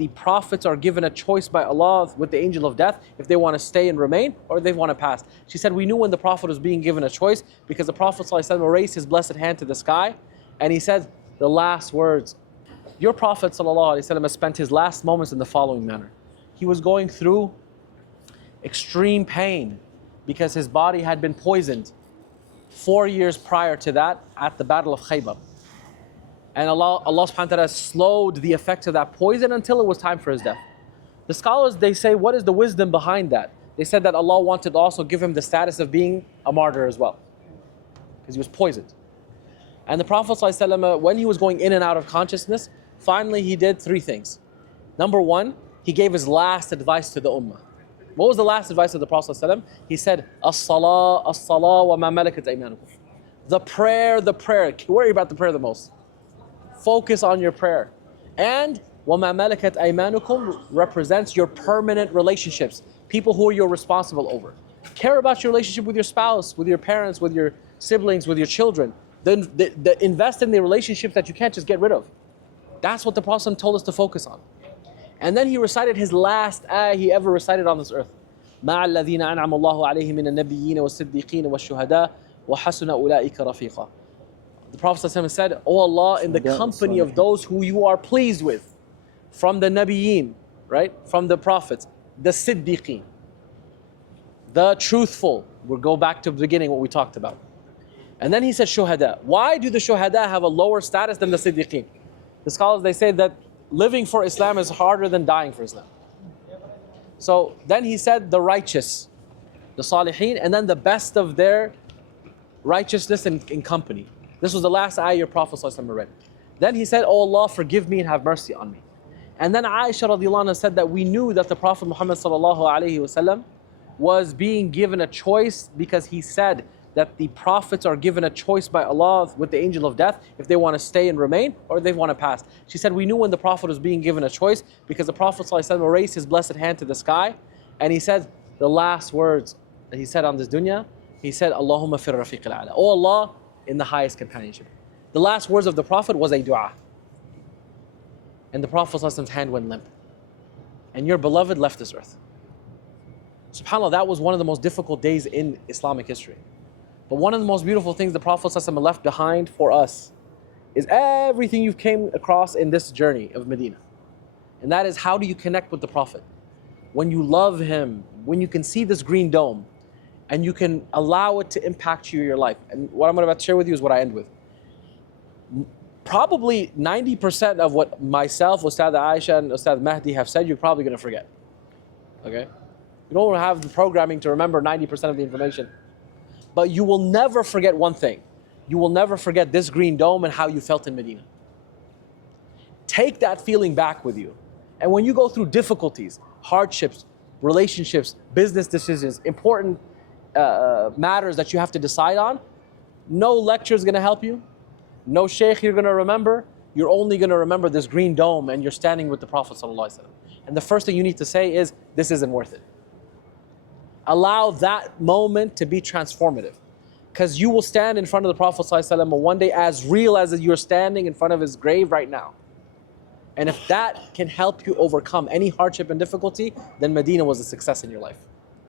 the prophets are given a choice by Allah with the angel of death if they want to stay and remain or they want to pass. She said, we knew when the Prophet was being given a choice because the Prophet ﷺ raised his blessed hand to the sky and he said the last words. Your Prophet ﷺ has spent his last moments in the following manner. He was going through extreme pain because his body had been poisoned 4 years prior to that at the Battle of Khaybar. And Allah subhanahu wa ta'ala slowed the effects of that poison until it was time for his death. The scholars, they say, what is the wisdom behind that? They said that Allah wanted to also give him the status of being a martyr as well, because he was poisoned. And the Prophet ﷺ, when he was going in and out of consciousness, finally he did 3 things. Number 1, he gave his last advice to the Ummah. What was the last advice of the Prophet ﷺ? He said, As-salah, as-salah wa ma malakat aymanukum. The prayer. Worry about the prayer the most. Focus on your prayer. And وَمَا مَلَكَتْ أَيْمَانُكُمْ represents your permanent relationships, people who you're responsible over. Care about your relationship with your spouse, with your parents, with your siblings, with your children. Then invest in the relationships that you can't just get rid of. That's what the Prophet told us to focus on. And then he recited his last ayah he ever recited on this earth. مَعَ الَّذِينَ أَنْعَمَ اللَّهُ عَلَيْهِمْ مِنَ النَّبِيِّينَ وَالصِّدِّيقِينَ وَالشُّهَدَاءِ وَحَسُنَ أُولَٰئِكَ رَفِيقًا. The Prophet ﷺ said, O Allah, in the company of those who you are pleased with, from the Nabiyeen, right? From the Prophets, the Siddiqeen, the truthful. We'll go back to the beginning, what we talked about. And then he said Shuhada. Why do the Shuhada have a lower status than the Siddiqeen? The scholars, they say that living for Islam is harder than dying for Islam. So then he said the righteous, the Salihin, and then the best of their righteousness in company. This was the last ayah your Prophet ﷺ read. Then he said, Oh Allah, forgive me and have mercy on me. And then Aisha radiallahu anha said that we knew that the Prophet Muhammad ﷺ was being given a choice because he said that the prophets are given a choice by Allah with the angel of death if they want to stay and remain or they want to pass. She said, we knew when the Prophet was being given a choice because the Prophet ﷺ raised his blessed hand to the sky and he said the last words that he said on this dunya. He said, Allahumma fi ar-Rafīq al-Aʿlā. Oh Allah, in the highest companionship. The last words of the Prophet was a dua. And the Prophet's hand went limp. And your beloved left this earth. SubhanAllah, that was one of the most difficult days in Islamic history. But one of the most beautiful things the Prophet left behind for us is everything you've came across in this journey of Medina. And that is, how do you connect with the Prophet? When you love him, when you can see this green dome, and you can allow it to impact your life. And what I'm about to share with you is what I end with. Probably 90% of what myself, Ustad Aisha and Ustad Mahdi have said, you're probably going to forget. Okay? You don't have the programming to remember 90% of the information. But you will never forget one thing. You will never forget this green dome and how you felt in Medina. Take that feeling back with you. And when you go through difficulties, hardships, relationships, business decisions, important matters that you have to decide on, no lecture is going to help you, no sheikh you're going to remember. You're only going to remember this green dome and you're standing with the Prophet ﷺ. And the first thing you need to say is, this isn't worth it. Allow that moment to be transformative, because you will stand in front of the Prophet ﷺ one day as real as you're standing in front of his grave right now. And if that can help you overcome any hardship and difficulty, then Medina was a success in your life.